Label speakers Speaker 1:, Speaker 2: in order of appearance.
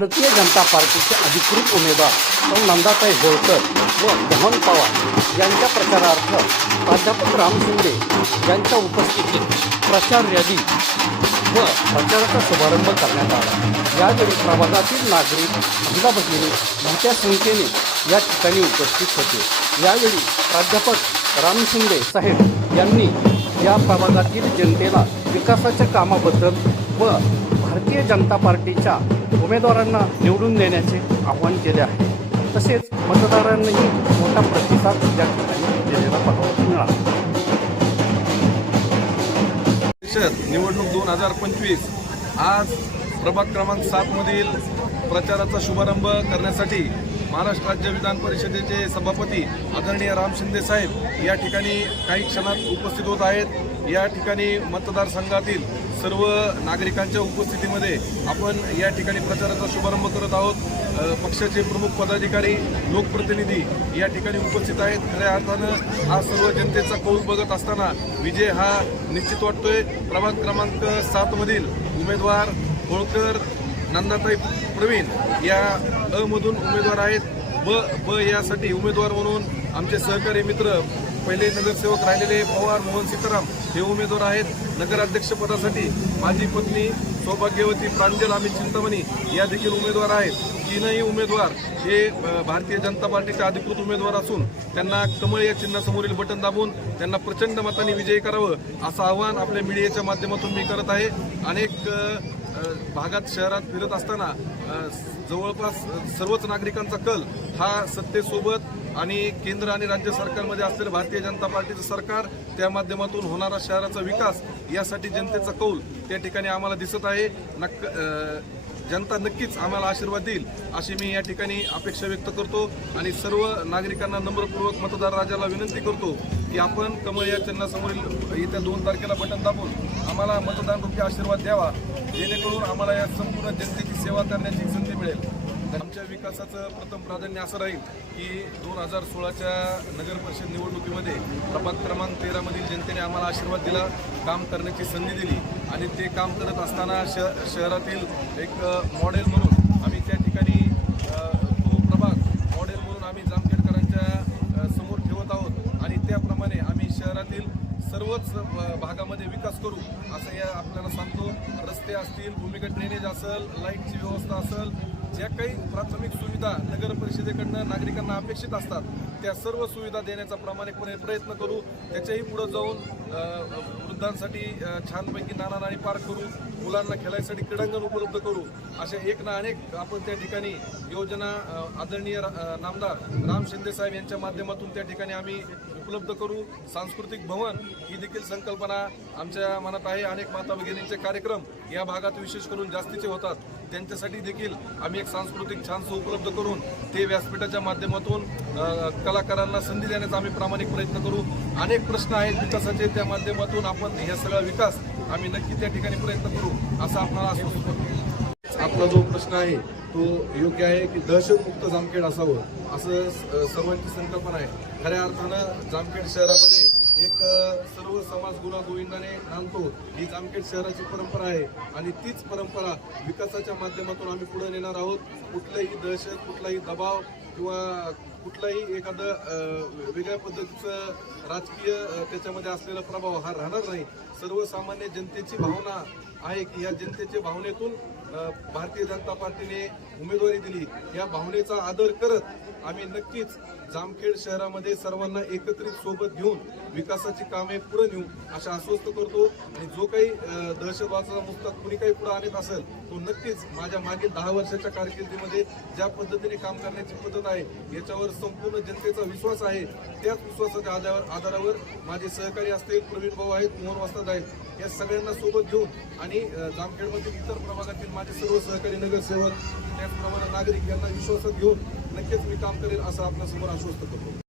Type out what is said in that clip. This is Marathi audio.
Speaker 1: भारतीय जनता पार्टीचे अधिकृत उमेदवार सौ नंदाताई होळकर व मोहन पवार यांच्या प्रचारार्थ प्राध्यापक राम शिंदे यांच्या उपस्थितीत प्रचार रॅली व प्रचाराचा शुभारंभ करण्यात आला. यावेळी प्रभागातील नागरिक महिला भगिनी मोठ्या संख्येने या ठिकाणी उपस्थित होते. यावेळी प्राध्यापक राम शिंदे साहेब यांनी या प्रभागातील जनतेला विकासाच्या कामाबद्दल व भारतीय जनता पार्टीच्या उमेदवारांना निवडून देण्याचे आवाहन केले आहे. तसेच मतदारांनाही मोठा प्रतिसाद या ठिकाणी दिलेला पाहायला मिळाला.
Speaker 2: परिषद निवडणूक दोन हजार पंचवीस. आज प्रभाग क्रमांक सातमधील प्रचाराचा शुभारंभ करण्यासाठी महाराष्ट्र राज्य विधान परिषदेचे सभापती आदरणीय राम शिंदे साहेब या ठिकाणी काही क्षणात उपस्थित होत आहेत. या ठिकाणी मतदारसंघातील सर्व नागरिकांच्या उपस्थितीमध्ये आपण या ठिकाणी प्रचाराचा शुभारंभ करत आहोत. पक्षाचे प्रमुख पदाधिकारी लोकप्रतिनिधी या ठिकाणी उपस्थित आहेत. खऱ्या अर्थानं हा सर्व जनतेचा कौल बघत असताना विजय हा निश्चित वाटतोय. प्रभाग क्रमांक सातमधील उमेदवार होळकर नंदाताई प्रवीण या अ मधून उमेदवार आहेत. ब ब यासाठी उमेदवार म्हणून आमचे सहकारी मित्र पहिले नगरसेवक राहिलेले पवार मोहन सीताराम हे उमेदवार आहेत. नगराध्यक्षपदासाठी माझी पत्नी सौभाग्यवती प्रांजल आम्ही चिंतामणी या देखील उमेदवार आहेत. तीनही उमेदवार हे भारतीय जनता पार्टीचे अधिकृत उमेदवार असून त्यांना कमळ या चिन्हासमोरील बटन दाबून त्यांना प्रचंड मताने विजयी करावं असं आवाहन आपल्या मीडियाच्या माध्यमातून मी करत आहे. अनेक भागात शहरात फिरत असताना जवळपास सर्वच नागरिकांचा कल हा सत्तेसोबत आणि केंद्र आणि राज्य सरकारमध्ये असलेलं भारतीय जनता पार्टीचं सरकार त्या माध्यमातून होणारा शहराचा विकास यासाठी जनतेचा कौल त्या ठिकाणी आम्हाला दिसत आहे. नक्क जनता नक्कीच आम्हाला आशीर्वाद देईल अशी मी या ठिकाणी अपेक्षा व्यक्त करतो आणि सर्व नागरिकांना नम्रपूर्वक मतदार राजाला विनंती करतो की आपण कमळ या चिन्हासमोरील येत्या दोन तारखेला बटन दाबून आम्हाला मतदान रूपी आशीर्वाद द्यावा जेणेकरून आम्हाला या संपूर्ण जनतेची सेवा करण्याची संधी मिळेल. विकासाचं प्रथम प्राधान्य असं राहील की दोन हजार सोळाच्या नगर परिषद निवडणुकीमध्ये प्रभात क्रमांक तेरामधील जनतेने आम्हाला आशीर्वाद दिला काम करण्याची संधी दिली आणि ते काम करत असताना श शहरातील एक मॉडेल म्हणून आम्ही त्या ठिकाणी तो प्रभाग मॉडेल म्हणून आम्ही जामखेडकरांच्या समोर ठेवत आहोत आणि त्याप्रमाणे आम्ही शहरातील सर्वच भागामध्ये विकास करू असं या आपल्याला सांगतो. रस्ते असतील भूमिगत ड्रेनेज असेल लाईटची व्यवस्था असेल ज्या काही प्राथमिक सुविधा नगर परिषदेकडनं नागरिकांना अपेक्षित असतात त्या सर्व सुविधा देण्याचा प्रामाणिकपणे प्रयत्न करू. त्याच्याही पुढे जाऊन वृद्धांसाठी छानपैकी नाना नाणी पार्क करू मुलांना खेळायसाठी क्रीडांगण उपलब्ध करू अशा एक ना अनेक आपण त्या ठिकाणी योजना आदरणीय रा- नामदार राम शिंदे साहेब यांच्या माध्यमातून त्या ठिकाणी आम्ही उपलब्ध करू. सांस्कृतिक भवन ही देखील संकल्पना आमच्या मनात आहे. अनेक माता भगिनींचे कार्यक्रम या भागात विशेष करून जास्तीचे होतात. त्यांच्यासाठी देखील आम्ही एक सांस्कृतिक छानसं उपलब्ध करून ते व्यासपीठाच्या माध्यमातून कलाकारांना संधी देण्याचा आम्ही प्रामाणिक प्रयत्न करू. अनेक प्रश्न आहेत विकासाचे. त्या माध्यमातून आपण हे सगळा विकास आम्ही नक्की त्या ठिकाणी प्रयत्न करू असं आपणाला आश्वासन करतो आपला जो प्रश्न आहे तो योग्य आहे की दहशतमुक्त जामखेड असावं असं स- सर्वांची संकल्पना आहे. खऱ्या अर्थानं जामखेड शहरामध्ये एक सर्व समाज गुन्हा गोविंदाने नांदतो ही जामखेड शहराची परंपरा आहे आणि तीच परंपरा विकासाच्या माध्यमातून आम्ही पुढे नेणार आहोत. कुठलाही दहशत कुठलाही दबाव किंवा कुठलाही एखादं वेगळ्या पद्धतीचं राजकीय त्याच्यामध्ये असलेला प्रभाव हा राहणार नाही. सर्वसामान्य जनतेची भावना आहे की या जनतेच्या भावनेतून भारतीय जनता पार्टीने उमेदवारी दिली. या भावनेचा आदर करत आम्ही नक्कीच जामखेड शहरामध्ये सर्वांना एकत्रित सोबत घेऊन विकासाची कामे पुढे नेऊ अशा आश्वस्त करतो. आणि जो काही दहशतवादाचा मुक्ता कुणी काही पुढे आणत असेल तो नक्कीच माझ्या मागील दहा वर्षाच्या कारकिर्दीमध्ये ज्या पद्धतीने काम करण्याची पद्धत आहे याच्यावर संपूर्ण जनतेचा विश्वास आहे. त्याच विश्वासाच्या आधारावर आधारावर माझे सहकारी असतील प्रवीण भाऊ आहेत मोहन वास्ताद आहेत या सगळ्यांना सोबत घेऊन आणि जामखेडमधील इतर प्रभागातील माझे सर्व सहकारी नगरसेवक त्याचप्रमाणे नागरिक यांना विश्वासात घेऊन नक्कीच मी काम करेल असं आपल्यासमोर आश्वस्त करतो.